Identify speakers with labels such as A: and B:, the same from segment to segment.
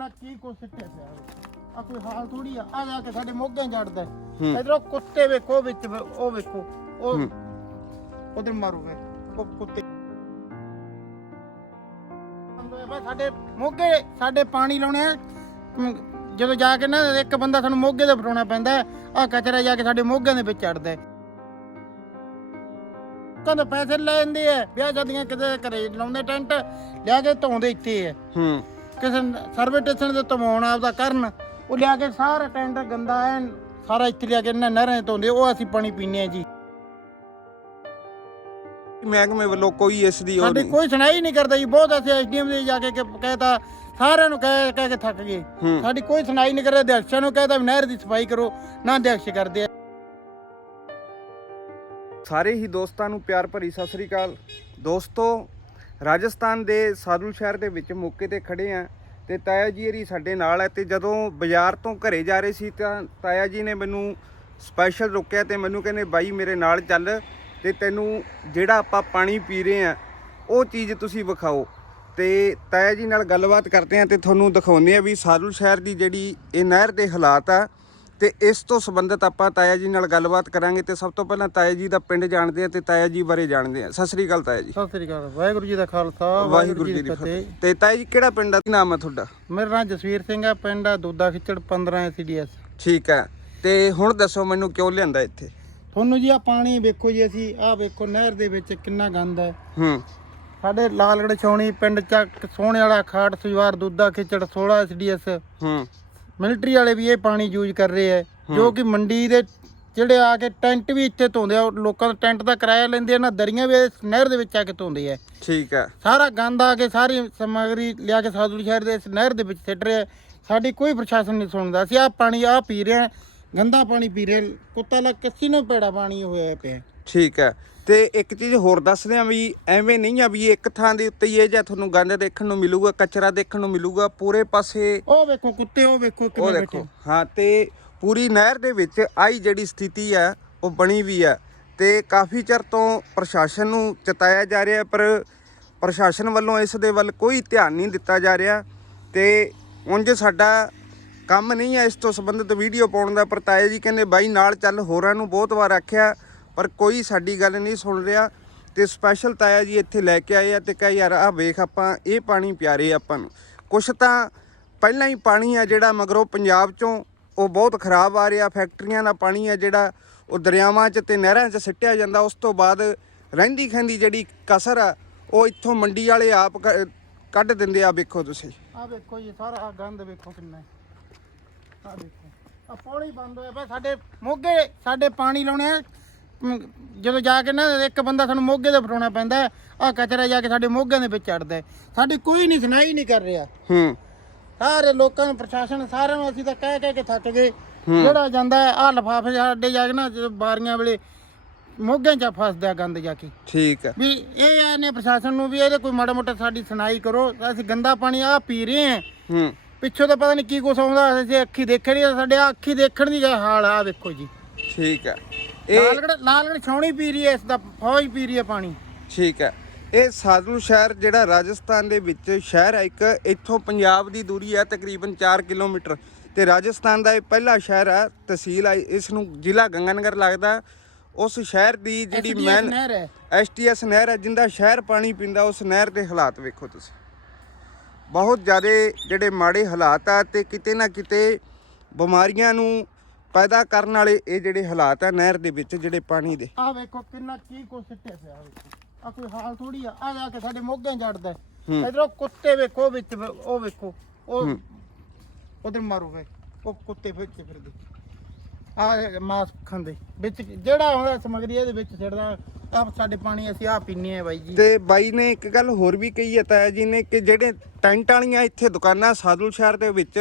A: ਕਿੰਨਾ ਕੀ ਕੁਛ ਸਿੱਟਿਆ ਪਿਆ ਆ ਕੋਈ ਹਾਲ ਥੋੜੀ ਆ। ਆ ਜਾ ਕੇ ਸਾਡੇ ਮੋਗੇ ਜੜਦਾ।
B: ਹੂੰ।
A: ਇਧਰੋਂ ਕੁੱਤੇ ਵੇਖੋ ਵਿੱਚ ਵ- ਉਹ ਵੇਖੋ। ਉਹ। ਉਧਰ ਮਾਰੂ ਵੇ ਉਹ ਕੁੱਤੇ। ਬਈ ਸਾਡੇ ਮੋਗੇ ਸਾਡੇ ਪਾਣੀ ਲਾਉਣੇ ਆ। ਅਮ, ਜਦੋਂ ਜਾ ਕੇ ਨਾ ਇੱਕ ਬੰਦਾ ਸਾਨੂੰ ਮੋਗੇ ਦਾ ਬਟਾਉਣਾ ਪੈਂਦਾ ਆ ਕਚਰਾ ਜਾ ਕੇ ਸਾਡੇ ਮੋਗਿਆਂ ਦੇ ਵਿੱਚ ਚੜਦਾ ਕਹਿੰਦੇ ਪੈਸੇ ਲੈ ਜਾਂਦੇ ਆ। ਵਿਆਹ ਸ਼ਾਦੀਆਂ ਕਿਤੇ ਘਰੇ ਲਾਉਂਦੇ ਟੈਂਟ ਲਿਆ ਕੇ ਧੋਂਦੇ ਇੱਥੇ ਆ
B: ਹੂੰ।
A: ਕਿਸੇ ਸਰਵੇ ਸਟੇਸ਼ਨ ਤੇ ਧਵਾਉਣ ਆਪਦਾ ਕਰਨ ਉਹ ਲਿਆ ਕੇ ਸਾਰਾ ਟੈਂਟ ਗੰਦਾ ਐਨ ਸਾਰਾ ਇੱਥੇ ਲਿਆ ਕੇ ਇਹਨਾਂ ਨਹਿਰਾਂ 'ਚ ਧੋਂਦੇ ਉਹ ਅਸੀਂ ਪਾਣੀ ਪੀਂਦੇ ਆ ਜੀ।
B: ਮਹਿਕਮੇ ਵੱਲੋਂ ਕੋਈ ਇਸ ਦੀ ਉਹ
A: ਸਾਡੀ
B: ਨਹੀਂ।
A: ਕੋਈ ਸੁਣਾਈ ਨਹੀਂ ਕਰਦਾ ਜੀ ਬਹੁਤ ਅਸੀਂ ਐਸਡੀਐਮ ਦੇ ਜਾ ਕੇ ਕ- ਕਹਿਤਾ ਸਾਰਿਆਂ ਨੂੰ ਕਹਿ ਕਹਿ ਕੇ ਥੱਕ ਗਏ।
B: ਹੂੰ।
A: ਸਾਡੀ ਕੋਈ ਸੁਣਾਈ ਨਹੀਂ ਕਰਦਾ ਅਧਿਆਕਸ਼ਾਂ ਨੂੰ ਕਹਿਤਾ ਵੀ ਨਹਿਰ ਦੀ ਸਫ਼ਾਈ ਕਰੋ ਨਾ ਅਧਿਆਕਸ਼ ਕਰਦੇ ਆ।
B: ਸਾਰੇ ਹੀ ਦੋਸਤਾਂ ਨੂੰ ਪਿਆਰ ਭਰੀ ਸਤਿ ਸ੍ਰੀ ਅਕਾਲ। ਦੋਸਤੋ ਰਾਜਸਥਾਨ ਦੇ ਸਾਦੁਲ ਸ਼ਹਿਰ ਦੇ ਵਿੱਚ ਮੌਕੇ ਤੇ ਖੜੇ ਆ ਤੇ ਤਾਇਆ ਜੀ ਹਰੀ ਸਾਡੇ ਨਾਲ ਹੈ ਤੇ ਜਦੋਂ ਬਾਜ਼ਾਰ ਤੋਂ ਘਰੇ ਜਾ ਰਹੇ ਸੀ ਤਾਂ ਤਾਇਆ ਜੀ ਨੇ ਮੈਨੂੰ ਸਪੈਸ਼ਲ ਰੋਕਿਆ ਤੇ ਮੈਨੂੰ ਕਹਿੰਦੇ, ਬਾਈ, ਮੇਰੇ ਨਾਲ ਚੱਲ ਤੇ ਤੈਨੂੰ ਜਿਹੜਾ ਆਪਾਂ ਪਾਣੀ ਪੀ ਰਹੇ ਆ, ਉਹ ਚੀਜ਼ ਤੁਸੀਂ ਵਿਖਾਓ। ਤੇ ਤਾਇਆ ਜੀ ਨਾਲ ਗੱਲਬਾਤ ਕਰਦੇ ਆ ਤੇ ਤੁਹਾਨੂੰ ਦਿਖਾਉਂਦੇ ਆ ਵੀ ਸਾਦੁਲ ਸ਼ਹਿਰ ਦੀ ਜਿਹੜੀ ਇਹ ਨਹਿਰ ਦੇ ਹਾਲਾਤ ਆ ਤੇ ਇਸ ਤੋਂ ਸੰਬੰਧਿਤ ਆਪਾਂ ਤਾਇਆ ਜੀ ਨਾਲ ਗੱਲਬਾਤ ਕਰਾਂਗੇ ਤੇ ਸਭ ਤੋਂ ਪਹਿਲਾਂ ਤਾਇਆ ਜੀ ਦਾ ਪਿੰਡ ਜਾਣਦੇ ਆ ਤੇ ਤਾਇਆ ਜੀ ਬਾਰੇ ਜਾਣਦੇ ਆ। ਸਤਿ ਸ੍ਰੀ ਅਕਾਲ ਤਾਇਆ ਜੀ।
A: ਸਤਿ ਸ੍ਰੀ ਅਕਾਲ ਵਾਹਿਗੁਰੂ ਜੀ ਦਾ ਖਾਲਸਾ
B: ਵਾਹਿਗੁਰੂ ਜੀ ਦੀ ਫਤਿਹ। ਤੇ ਤਾਇਆ ਜੀ ਕਿਹੜਾ ਪਿੰਡ ਆ? ਕੀ ਨਾਮ ਆ ਤੁਹਾਡਾ?
A: ਮੇਰਾ ਨਾਮ ਜਸਵੀਰ ਸਿੰਘ ਹੈ ਪਿੰਡ ਆ ਦੁੱਦਾ ਖਿੱਚੜ 15 ਐਸਡੀਐਸ
B: ਠੀਕ ਹੈ ਤੇ ਹੁਣ ਦੱਸੋ ਮੈਨੂੰ ਕਿਉਂ ਲਿਆਂਦਾ ਇੱਥੇ?
A: ਤੁਹਾਨੂੰ ਜੀ ਆ ਪਾਣੀ ਵੇਖੋ ਜੀ ਅਸੀਂ ਆ ਵੇਖੋ ਨਹਿਰ ਦੇ ਵਿੱਚ ਕਿੰਨਾ ਗੰਦ ਹੈ।
B: ਹੂੰ।
A: ਸਾਡੇ ਲਾਲਗੜ ਛਾਉਣੀ ਪਿੰਡ ਚੱਕ ਸੋਹਣੇ ਵਾਲਾ ਖਾਟ ਸੁਜਵਾਰ ਦੁੱਦਾ ਖਿੱਚੜ 16 ਐਸਡੀਐਸ
B: ਹੂੰ।
A: ਮਿਲਟਰੀ ਵਾਲੇ ਵੀ ਇਹ ਪਾਣੀ ਯੂਜ਼ ਕਰ ਰਹੇ ਹੈ। ਜੋ ਕਿ ਮੰਡੀ ਦੇ ਜਿਹੜੇ ਆ ਕੇ ਟੈਂਟ ਵੀ ਇੱਥੇ ਧੋਂਦੇ ਆ ਲੋਕਾਂ ਦਾ ਟੈਂਟ ਦਾ ਕਿਰਾਇਆ ਲੈਂਦੇ ਆ ਨਾ ਦਰੀਆਂ ਵੀ ਇਸ ਨਹਿਰ ਦੇ ਵਿੱਚ ਆ ਕੇ ਧੋਂਦੇ ਆ।
B: ਠੀਕ ਹੈ
A: ਸਾਰਾ ਗੰਦ ਆ ਕੇ ਸਾਰੀ ਸਮੱਗਰੀ ਲਿਆ ਕੇ ਸਾਧੂ ਸ਼ਹਿਰ ਦੇ ਇਸ ਨਹਿਰ ਦੇ ਵਿੱਚ ਸਿੱਟ ਰਿਹਾ। ਸਾਡੀ ਕੋਈ ਪ੍ਰਸ਼ਾਸਨ ਨਹੀਂ ਸੁਣਦਾ। ਅਸੀਂ ਆ ਪਾਣੀ ਆ ਪੀ ਰਹੇ ਗੰਦਾ ਪਾਣੀ ਪੀ ਰਹੇ। ਕੁੱਤਾ ਲੱਗ ਕੱਸੀ ਨੂੰ ਪੈੜਾ ਪਾਣੀ ਹੋਇਆ ਪਿਆ।
B: ਠੀਕ ਹੈ। ਤੇ ਇੱਕ ਚੀਜ਼ ਹੋਰ ਦੱਸਦੇ ਆ ਵੀ ਐਵੇਂ ਨਹੀਂ ਆ ਵੀ ਇੱਕ ਥਾਂ ਦੇ ਉੱਤੇ ਹੀ ਇਹ ਜਾਂ ਤੁਹਾਨੂੰ ਗੰਦ ਦੇਖਣ ਨੂੰ ਮਿਲੂਗਾ ਕਚਰਾ ਦੇਖਣ ਨੂੰ ਮਿਲੂਗਾ ਪੂਰੇ ਪਾਸੇ
A: ਉਹ ਵੇਖੋ ਕੁੱਤੇ ਉਹ ਵੇਖੋ
B: ਉਹ
A: ਕਿਵੇਂ
B: ਦੇਖੋ
A: ਬੈਠੇ
B: ਹਾਂ ਤੇ ਪੂਰੀ ਨਹਿਰ ਦੇ ਵਿੱਚ ਆਈ ਜਿਹੜੀ ਸਥਿਤੀ ਹੈ ਉਹ ਬਣੀ ਵੀ ਹੈ ਤੇ ਕਾਫੀ ਚਿਰ ਤੋਂ ਪ੍ਰਸ਼ਾਸਨ ਨੂੰ ਚਤਾਇਆ ਜਾ ਰਿਹਾ ਪਰ ਪ੍ਰਸ਼ਾਸਨ ਵੱਲੋਂ ਇਸ ਦੇ ਵੱਲ ਕੋਈ ਧਿਆਨ ਨਹੀਂ ਦਿੱਤਾ ਜਾ ਰਿਹਾ। ਤੇ ਉਂਝ ਸਾਡਾ ਕੰਮ ਨਹੀਂ ਹੈ ਇਸ ਤੋਂ ਸੰਬੰਧਿਤ ਵੀਡੀਓ ਪਾਉਣ ਦਾ ਪਰ ਤਾਇਆ ਜੀ ਕਹਿੰਦੇ ਬਾਈ ਨਾਲ ਚੱਲ ਹੋਰਾਂ ਨੂੰ ਬਹੁਤ ਵਾਰ ਆਖਿਆ। ਪਰ ਕੋਈ ਸਾਡੀ ਗੱਲ ਨਹੀਂ ਸੁਣ ਰਿਹਾ ਤੇ ਸਪੈਸ਼ਲ ਤਾਇਆ ਜੀ ਇੱਥੇ ਲੈ ਕੇ ਆਏ ਆ ਤੇ ਕਹੇ ਯਾਰ ਆਹ ਵੇਖ ਆਪਾਂ, ਇਹ ਪਾਣੀ ਪਿਆਰੇ ਆਪਾਂ ਨੂੰ। ਕੁਛ ਤਾਂ ਪਹਿਲਾਂ ਹੀ ਪਾਣੀ ਆ ਜਿਹੜਾ ਮਗਰੋਂ ਪੰਜਾਬ ਚੋਂ ਉਹ ਬਹੁਤ ਖਰਾਬ ਆ ਰਿਹਾ, ਫੈਕਟਰੀਆਂ ਦਾ ਪਾਣੀ ਆ ਜਿਹੜਾ ਉਹ ਦਰਿਆਵਾਂ 'ਚ ਤੇ ਨਹਿਰਾਂ 'ਚ ਸਿੱਟਿਆ ਜਾਂਦਾ, ਉਸ ਤੋਂ ਬਾਅਦ ਰਹਿੰਦੀ ਖੈਂਦੀ ਜਿਹੜੀ ਕਸਰ ਆ, ਉਹ ਇੱਥੋਂ ਮੰਡੀ ਵਾਲੇ ਆਪ ਕ- ਕੱਢ ਦਿੰਦੇ ਆ। ਵੇਖੋ ਤੁਸੀਂ।
A: ਆ ਵੇਖੋ ਜੀ, ਸਾਰਾ ਆਹ ਗੰਦ ਵੇਖੋ ਕਿੰਨਾ ਆ ਵੇਖੋ। ਆ ਪੌੜੀ ਬੰਦ ਹੋਇਆ ਪਿਆ, ਸਾਡੇ ਮੋਗੇ ਸਾਡੇ ਪਾਣੀ ਲਾਉਣੇ ਆ ਜਦੋਂ ਜਾ ਕੇ ਨਾ ਇੱਕ ਬੰਦਾ ਸਾਨੂੰ ਮੋਗੇ ਦਾ ਬਟਾਉਣਾ ਪੈਂਦਾ ਆ ਕਚਰਾ ਜਾ ਕੇ ਸਾਡੇ ਮੋਗਿਆਂ ਦੇ ਵਿੱਚ ਚੜਦਾ ਸਾਡੀ ਕੋਈ ਨਹੀਂ ਸੁਣਾਈ ਨਹੀਂ ਕਰ ਰਿਹਾ।
B: ਹੂੰ।
A: ਸਾਰੇ ਲੋਕਾਂ ਨੂੰ ਪ੍ਰਸ਼ਾਸਨ ਸਾਰਿਆਂ ਨੂੰ ਅਸੀਂ ਤਾਂ ਕਹਿ ਕਹਿ ਕੇ ਥੱਕ ਗਏ। ਜਿਹੜਾ ਜਾਂਦਾ ਆ ਲਫਾਫੇ ਸਾਡੇ ਜਾ ਕੇ ਨਾ ਬਾਰੀਆਂ ਵੇਲੇ ਮੋਗਿਆਂ 'ਚ ਫਸਦਾ ਗੰਦ ਜਾ ਕੇ।
B: ਠੀਕ ਆ
A: ਵੀ ਇਹ ਆ ਨੇ ਪ੍ਰਸ਼ਾਸਨ ਨੂੰ ਵੀ ਇਹਦੇ ਕੋਈ ਮਾੜਾ ਮੋਟਾ ਸਾਡੀ ਸੁਣਾਈ ਕਰੋ ਅਸੀਂ ਗੰਦਾ ਪਾਣੀ ਆ ਪੀ ਰਹੇ ਹਾਂ।
B: ਹੂੰ।
A: ਪਿੱਛੋਂ ਤਾਂ ਪਤਾ ਨਹੀਂ ਕੀ ਕੁਛ ਆਉਂਦਾ ਅਸੀਂ ਅੱਖੀ ਦੇਖਣ ਸਾਡੇ ਅੱਖੀ ਦੇਖਣ ਦੀ ਹਾਲ ਆ ਵੇਖੋ ਜੀ।
B: ਠੀਕ ਆ ਇਹ
A: ਲਾਲਗੜ ਲਾਲਗੜ ਛਾਉਣੀ ਪੀ ਰਹੀ ਹੈ ਇਸ ਦਾ ਫੌਜ ਪੀ ਰਹੀ ਹੈ ਪਾਣੀ।
B: ਠੀਕ ਹੈ। ਇਹ ਸਾਧੂ ਸ਼ਹਿਰ ਜਿਹੜਾ ਰਾਜਸਥਾਨ ਦੇ ਵਿੱਚ ਸ਼ਹਿਰ ਹੈ ਇੱਕ ਇੱਥੋਂ ਪੰਜਾਬ ਦੀ ਦੂਰੀ ਹੈ ਤਕਰੀਬਨ 4 ਕਿਲੋਮੀਟਰ। ਤੇ ਰਾਜਸਥਾਨ ਦਾ ਇਹ ਪਹਿਲਾ ਸ਼ਹਿਰ ਹੈ ਤਹਿਸੀਲ ਹੈ ਇਸ ਨੂੰ ਜ਼ਿਲ੍ਹਾ ਗੰਗਾਨਗਰ ਲੱਗਦਾ। ਉਸ ਸ਼ਹਿਰ ਦੀ ਜਿਹੜੀ ਮੈਨ
A: ਨਹਿਰ ਹੈ।
B: ਐਸਟੀਐਸ ਨਹਿਰ ਹੈ ਜਿੰਦਾ ਸ਼ਹਿਰ ਪਾਣੀ ਪੀਂਦਾ ਉਸ ਨਹਿਰ ਦੇ ਹਾਲਾਤ ਵੇਖੋ ਤੁਸੀਂ। ਬਹੁਤ ਜ਼ਿਆਦਾ ਜਿਹੜੇ ਮਾੜੇ ਹਾਲਾਤ ਆ ਤੇ ਕਿਤੇ ਨਾ ਕਿਤੇ ਬਿਮਾਰੀਆਂ ਨੂੰ ਪੈਦਾ ਕਰਨ ਵਾਲੇ ਇਹ ਜਿਹੜੇ ਹਾਲਾਤ ਆ ਨਹਿਰ ਦੇ ਵਿੱਚ ਜਿਹੜੇ ਪਾਣੀ ਦੇ।
A: ਆ ਵੇਖੋ ਕਿੰਨਾ ਕੀ ਕੁਛ ਸਿੱਟਿਆ ਪਿਆ ਆ ਕੋਈ ਹਾਲ ਥੋੜੀ ਆ। ਆ ਜਾ ਕੇ ਸਾਡੇ ਮੋਗਿਆਂ ਜੜਦਾ। ਇਧਰੋਂ ਕੁੱਤੇ ਵੇਖੋ ਵਿੱਚ ਉਹ ਵੇਖੋ। ਉਹ ਉਧਰ ਮਾਰੂ ਵੇ। ਉਹ ਕੁੱਤੇ ਵਿੱਚ ਫਿਰਦੇ। ਆ ਮਾਸ ਖਾਂਦੇ। ਵਿੱਚ ਜਿਹੜਾ ਆਉਂਦਾ ਸਮਗਰੀ ਇਹਦੇ ਵਿੱਚ ਛੱਡਦਾ ਆ ਸਾਡੇ ਪਾਣੀ ਅਸੀਂ ਆ ਪੀਨੇ ਆ ਬਾਈ ਜੀ।
B: ਤੇ ਬਾਈ ਨੇ ਇੱਕ ਗੱਲ ਹੋਰ ਵੀ ਕਹੀ ਹੈ ਤਾਇਆ ਜੀ ਨੇ ਕਿ ਜਿਹੜੇ ਟੈਂਟ ਵਾਲੀਆਂ ਇੱਥੇ ਦੁਕਾਨਾਂ ਸਾਦੁਲ ਸ਼ਹਿਰ ਦੇ ਵਿੱਚ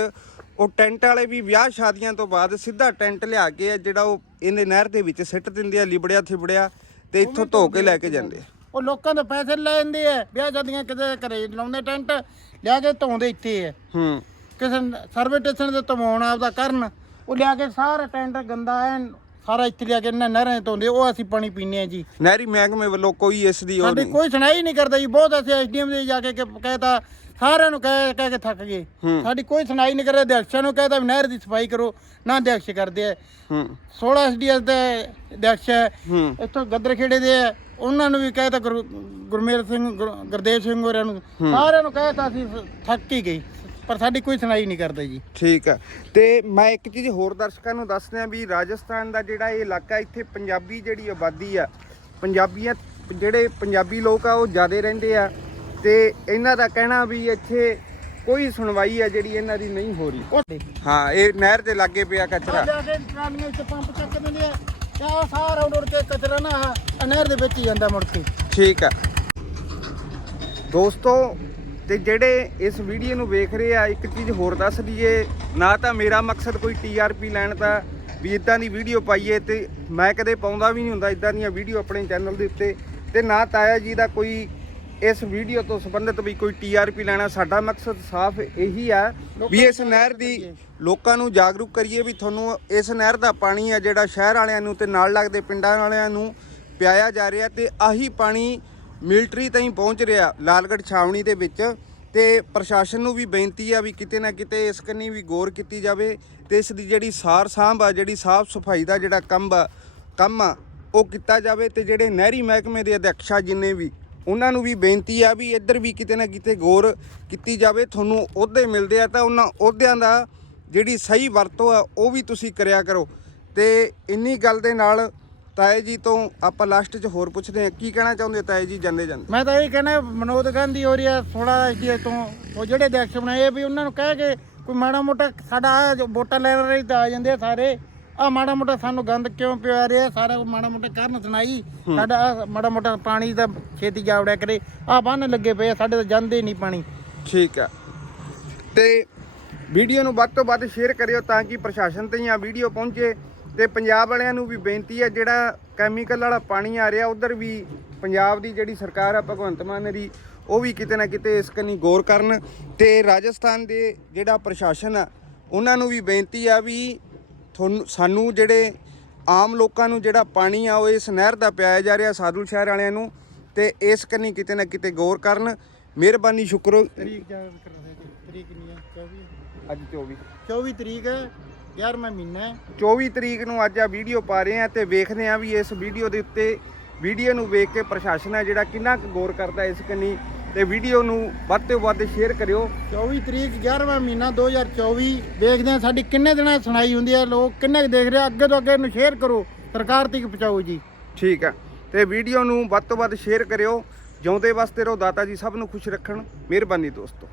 B: ਉਹ ਟੈਂਟ ਵਾਲੇ ਵੀ ਵਿਆਹ ਸ਼ਾਦੀਆਂ ਤੋਂ ਬਾਅਦ ਸਿੱਧਾ ਟੈਂਟ ਲਿਆ ਕੇ ਆ ਜਿਹੜਾ ਉਹ ਇਹਦੇ ਨਹਿਰ ਦੇ ਵਿੱਚ ਸਿੱਟ ਦਿੰਦੇ ਆ ਲਿਬੜਿਆ ਥਿਬੜਿਆ ਤੇ ਇੱਥੋਂ ਧੋ ਕੇ ਲੈ ਕੇ ਜਾਂਦੇ ਆ।
A: ਉਹ ਲੋਕਾਂ ਦੇ ਪੈਸੇ ਲੈ ਜਾਂਦੇ ਆ। ਵਿਆਹ ਸ਼ਾਦੀਆਂ ਕਿਤੇ ਘਰੇ ਲਾਉਂਦੇ ਟੈਂਟ ਲਿਆ ਕੇ ਧੋਂਦੇ ਇੱਥੇ ਆ।
B: ਹੂੰ।
A: ਕਿਸੇ ਸਰਵੇ ਸਟੇਸ਼ਨ ਤੇ ਧਵਾਉਣ ਆਪਦਾ ਕਰਨ ਉਹ ਲਿਆ ਕੇ ਸਾਰਾ ਟੈਂਟ ਗੰਦਾ ਐਨ ਸਾਰਾ ਇੱਥੇ ਲਿਆ ਕੇ ਇਹਨਾਂ ਨਹਿਰਾਂ 'ਚ ਧੋਂਦੇ ਉਹ ਅਸੀਂ ਪਾਣੀ ਪੀਂਦੇ ਆ ਜੀ।
B: ਨਹਿਰੀ ਮਹਿਕਮੇ ਵੱਲੋਂ ਕੋਈ ਇਸ ਦੀ ਉਹ
A: ਸਾਡੀ
B: ਨਹੀਂ।
A: ਕੋਈ ਸੁਣਾਈ ਨਹੀਂ ਕਰਦਾ ਜੀ। ਬਹੁਤ ਅਸੀਂ ਐਸਡੀਐਮ ਦੇ ਜਾ ਕ- ਕਹਿਤਾ ਸਾਰਿਆਂ ਨੂੰ ਕਹਿ ਕਹਿ ਕੇ ਥੱਕ ਗਏ।
B: ਹੂੰ।
A: ਸਾਡੀ ਕੋਈ ਸੁਣਾਈ ਨਹੀਂ ਕਰੇ ਅਧਿਆਕਸ਼ਾਂ ਨੂੰ ਕਹਿੰਦਾ ਵੀ ਨਹਿਰ ਦੀ ਸਫ਼ਾਈ ਕਰੋ ਨਾ ਅਧਿਆਕਸ਼ ਕਰਦੇ ਆ
B: ਹੂੰ।
A: 16 ਐਸਡੀਐਸ ਦੇ ਅਧਿਆਕਸ਼ ਹੈ
B: ਹੂੰ।
A: ਇੱਥੋਂ ਗੱਦਰ ਖੇੜੇ ਦੇ ਆ ਉਹਨਾਂ ਨੂੰ ਵੀ ਕਹਿਤਾ ਗੁਰ- ਗੁਰਮੇਲ ਸਿੰਘ ਗੁਰ- ਗੁਰਦੇਵ ਸਿੰਘ ਹੋਰਾਂ ਨੂੰ। ਸਾਰਿਆਂ ਨੂੰ ਕਹਿਤਾ ਅਸੀਂ ਥੱਕ ਹੀ ਗਈ ਪਰ ਸਾਡੀ ਕੋਈ ਸੁਣਾਈ ਨਹੀਂ ਕਰਦੇ ਜੀ।
B: ਠੀਕ ਹੈ ਤੇ ਮੈਂ ਇੱਕ ਚੀਜ਼ ਹੋਰ ਦਰਸ਼ਕਾਂ ਨੂੰ ਦੱਸ ਦਿਆਂ ਵੀ ਰਾਜਸਥਾਨ ਦਾ ਜਿਹੜਾ ਇਹ ਇਲਾਕਾ ਇੱਥੇ ਪੰਜਾਬੀ ਜਿਹੜੀ ਆਬਾਦੀ ਆ ਪੰਜਾਬੀਆਂ ਜਿਹੜੇ ਪੰਜਾਬੀ ਲੋਕ ਆ ਉਹ ਜ਼ਿਆਦੇ ਰਹਿੰਦੇ ਆ। ਤੇ ਇਹਨਾਂ ਦਾ ਕਹਿਣਾ ਵੀ ਇੱਥੇ ਕੋਈ ਸੁਣਵਾਈ ਆ ਜਿਹੜੀ ਇਹਨਾਂ ਦੀ ਨਹੀਂ ਹੋ ਰਹੀ। ਹਾਂ ਇਹ ਨਹਿਰ ਦੇ ਲਾਗੇ ਪਿਆ ਕਚਰਾ।
A: ਆ ਜਾ ਕੇ ਟਰਾਲੀਆਂ ਚ ਪੰਪ ਚੱਕ ਦਿੰਦੇ ਆ। ਤੇ ਆਹ ਸਾਰਾ ਉੜ ਉੜ ਕੇ ਕਚਰਾ ਨਾ ਆਹ ਨਹਿਰ ਦੇ ਵਿੱਚ ਹੀ ਜਾਂਦਾ ਮੁੜ ਕੇ।
B: ਠੀਕ ਹੈ ਦੋਸਤੋ ਤੇ ਜਿਹੜੇ ਇਸ ਵੀਡੀਓ ਨੂੰ ਵੇਖ ਰਹੇ ਆ ਇੱਕ ਚੀਜ਼ ਹੋਰ ਦੱਸ ਦਈਏ ਨਾ ਤਾਂ ਮੇਰਾ ਮਕਸਦ ਕੋਈ ਟੀਆਰਪੀ ਲੈਣ ਦਾ ਵੀ ਇਦਾਂ ਦੀ ਵੀਡੀਓ ਪਾਈਏ ਤੇ ਮੈਂ ਕਦੇ ਪਾਉਂਦਾ ਵੀ ਨਹੀਂ ਹੁੰਦਾ ਇਦਾਂ ਦੀਆਂ ਵੀਡੀਓ ਆਪਣੇ ਚੈਨਲ ਦੇ ਉੱਤੇ। ਤੇ ਨਾ ਤਾਇਆ ਜੀ ਦਾ ਕੋਈ ਇਸ ਵੀਡੀਓ ਤੋਂ ਸੰਬੰਧਿਤ ਵੀ ਕੋਈ ਟੀਆਰਪੀ ਲੈਣਾ ਸਾਡਾ ਮਕਸਦ ਸਾਫ਼ ਇਹੀ ਆ ਵੀ ਇਸ ਨਹਿਰ ਦੀ ਲੋਕਾਂ ਨੂੰ ਜਾਗਰੂਕ ਕਰੀਏ ਵੀ ਤੁਹਾਨੂੰ ਇਸ ਨਹਿਰ ਦਾ ਪਾਣੀ ਆ ਜਿਹੜਾ ਸ਼ਹਿਰ ਵਾਲਿਆਂ ਨੂੰ ਤੇ ਨਾਲ ਲੱਗਦੇ ਪਿੰਡਾਂ ਵਾਲਿਆਂ ਨੂੰ ਪਿਆਇਆ ਜਾ ਰਿਹਾ ਤੇ ਆਹੀ ਪਾਣੀ ਮਿਲਟਰੀ ਤਾਈਂ ਪਹੁੰਚ ਰਿਹਾ ਲਾਲਗੜ੍ਹ ਛਾਵਣੀ ਦੇ ਵਿੱਚ ਤੇ ਪ੍ਰਸ਼ਾਸਨ ਨੂੰ ਵੀ ਬੇਨਤੀ ਆ ਵੀ ਕਿਤੇ ਨਾ ਕਿਤੇ ਇਸ ਕੰਨੀ ਵੀ ਗੌਰ ਕੀਤੀ ਜਾਵੇ ਤੇ ਇਸ ਦੀ ਜਿਹੜੀ ਸਾਰ ਸਾਂਭ ਆ ਜਿਹੜੀ ਸਾਫ਼ ਸਫ਼ਾਈ ਦਾ ਜਿਹੜਾ ਕੰਮ ਆ ਕੰਮ ਆ ਉਹ ਕੀਤਾ ਜਾਵੇ ਤੇ ਜਿਹੜੇ ਨਹਿਰੀ ਮਹਿਕਮੇ ਦੇ ਅਧਿਕਸ਼ਾ ਜਿੰਨੇ ਵੀ ਉਹਨਾਂ ਨੂੰ ਵੀ ਬੇਨਤੀ ਆ ਵੀ ਇੱਧਰ ਵੀ ਕਿਤੇ ਨਾ ਕਿਤੇ ਗੌਰ ਕੀਤੀ ਜਾਵੇ, ਤੁਹਾਨੂੰ ਅਹੁਦੇ ਮਿਲਦੇ ਆ ਤਾਂ ਉਹਨਾਂ ਅਹੁਦਿਆਂ ਦਾ ਜਿਹੜੀ ਸਹੀ ਵਰਤੋਂ ਆ, ਉਹ ਵੀ ਤੁਸੀਂ ਕਰਿਆ ਕਰੋ। ਤੇ ਇੰਨੀ ਗੱਲ ਦੇ ਨਾਲ ਤਾਏ ਜੀ ਤੋਂ ਆਪਾਂ ਲਾਸਟ 'ਚ ਹੋਰ ਪੁੱਛਦੇ ਆ ਕੀ ਕਹਿਣਾ ਚਾਹੁੰਦੇ ਤਾਏ ਜੀ, ਜਾਂਦੇ ਜਾਂਦੇ?
A: ਮੈਂ ਤਾਂ ਇਹ ਕਹਿਣਾ ਮਨੋਦ ਗਾਂਧੀ ਹੋ ਰਿਹਾ 16 ਐਸਡੀਐਸ ਤੋਂ ਉਹ ਜਿਹੜੇ ਅਧਿਆਕਸ਼ ਬਣਾਏ ਵੀ ਉਹਨਾਂ ਨੂੰ ਕਹਿ ਕੇ ਕੋਈ ਮਾੜਾ ਮੋਟਾ ਸਾਡਾ ਵੋਟਾਂ ਲੈਣ ਰਹੀ ਤਾਂ ਆ ਜਾਂਦੇ ਆ ਸਾਰੇ। ਆ ਮਾੜਾ ਮੋਟਾ ਸਾਨੂੰ ਗੰਦ ਕਿਉਂ ਪਿਆ ਰਿਹਾ? ਸਾਰਾ ਮਾੜਾ ਮੋਟਾ ਕਰਨ ਸੁਣਾਈ। ਸਾਡਾ ਆਹ ਮਾੜਾ ਮੋਟਾ ਪਾਣੀ ਦਾ ਛੇਤੀ ਜਾਵੜਿਆ ਕਰੇ। ਆ ਬੰਨ ਲੱਗੇ ਪਏ ਆ, ਸਾਡੇ ਤਾਂ ਜਾਂਦੇ ਨਹੀਂ ਪਾਣੀ।
B: ਠੀਕ ਆ। ਤੇ ਵੀਡੀਓ ਨੂੰ ਵੱਧ ਤੋਂ ਵੱਧ ਸ਼ੇਅਰ ਕਰਿਓ ਤਾਂ ਕਿ ਪ੍ਰਸ਼ਾਸਨ ਤਾਈਂ ਆ ਵੀਡੀਓ ਪਹੁੰਚੇ। ਤੇ ਪੰਜਾਬ ਵਾਲਿਆਂ ਨੂੰ ਵੀ ਬੇਨਤੀ ਹੈ ਜਿਹੜਾ ਕੈਮੀਕਲ ਵਾਲਾ ਪਾਣੀ ਆ ਰਿਹਾ ਉਧਰ ਵੀ ਪੰਜਾਬ ਦੀ ਜਿਹੜੀ ਸਰਕਾਰ ਆ ਭਗਵੰਤ ਮਾਨ ਦੀ ਉਹ ਵੀ ਕਿਤੇ ਨਾ ਕਿਤੇ ਇਸ ਕੰਨੀ ਗੌਰ ਕਰਨ। ਤੇ ਰਾਜਸਥਾਨ ਦੇ ਜਿਹੜਾ ਪ੍ਰਸ਼ਾਸਨ ਆ ਉਹਨਾਂ ਨੂੰ ਵੀ ਬੇਨਤੀ ਆ ਵੀ ਤੁਹਾਨੂੰ ਸਾਨੂੰ ਜਿਹੜੇ ਆਮ ਲੋਕਾਂ ਨੂੰ ਜਿਹੜਾ ਪਾਣੀ ਆ ਉਹ ਇਸ ਨਹਿਰ ਦਾ ਪਿਆਇਆ ਜਾ ਰਿਹਾ ਸਾਧੂ ਸ਼ਹਿਰ ਵਾਲਿਆਂ ਨੂੰ ਤੇ ਇਸ ਕੰਨੀ ਕਿਤੇ ਨਾ ਕਿਤੇ ਗੌਰ ਕਰਨ। ਮਿਹਰਬਾਨੀ ਸ਼ੁਕਰੋ
A: ਤਰੀਕ ਤਰੀਕ ਨਹੀਂ ਹੈ 24
B: ਅੱਜ 24
A: 24 ਤਰੀਕ ਹੈ 11ਵਾਂ ਮਹੀਨਾ ਹੈ।
B: 24 ਤਰੀਕ ਨੂੰ ਅੱਜ ਆ ਵੀਡੀਓ ਪਾ ਰਹੇ ਆ ਤੇ ਵੇਖਦੇ ਆ ਵੀ ਇਸ ਵੀਡੀਓ ਦੇ ਉੱਤੇ ਵੀਡੀਓ ਨੂੰ ਵੇਖ ਕੇ ਪ੍ਰਸ਼ਾਸਨ ਹੈ ਜਿਹੜਾ ਕਿੰਨਾ ਕੁ ਗੌਰ ਕਰਦਾ ਇਸ ਕੰਨੀ। ਤੇ ਵੀਡੀਓ ਨੂੰ ਵੱਧ ਤੋਂ ਵੱਧ ਸ਼ੇਅਰ ਕਰਿਓ।
A: 24 ਤਰੀਕ 11ਵਾਂ ਮਹੀਨਾ 2024 ਦੇਖਦੇ ਹਾਂ ਸਾਡੀ ਕਿੰਨੇ ਦਿਨਾਂ ਸੁਣਾਈ ਹੁੰਦੀ ਹੈ ਲੋਕ ਕਿੰਨੇ ਦੇਖ ਰਹੇ ਆ, ਅੱਗੇ ਤੋਂ ਅੱਗੇ ਨੂੰ ਸ਼ੇਅਰ ਕਰੋ ਸਰਕਾਰ ਤੱਕ ਪਹੁੰਚਾਓ ਜੀ।
B: ਠੀਕ ਆ। ਤੇ ਵੀਡੀਓ ਨੂੰ ਵੱਧ ਤੋਂ ਵੱਧ ਸ਼ੇਅਰ ਕਰਿਓ। ਜਿਉਂਦੇ ਵਾਸਤੇ ਰਹੋ ਦਾਤਾ ਜੀ ਸਭ ਨੂੰ ਖੁਸ਼ ਰੱਖਣ। ਮਿਹਰਬਾਨੀ ਦੋਸਤੋ।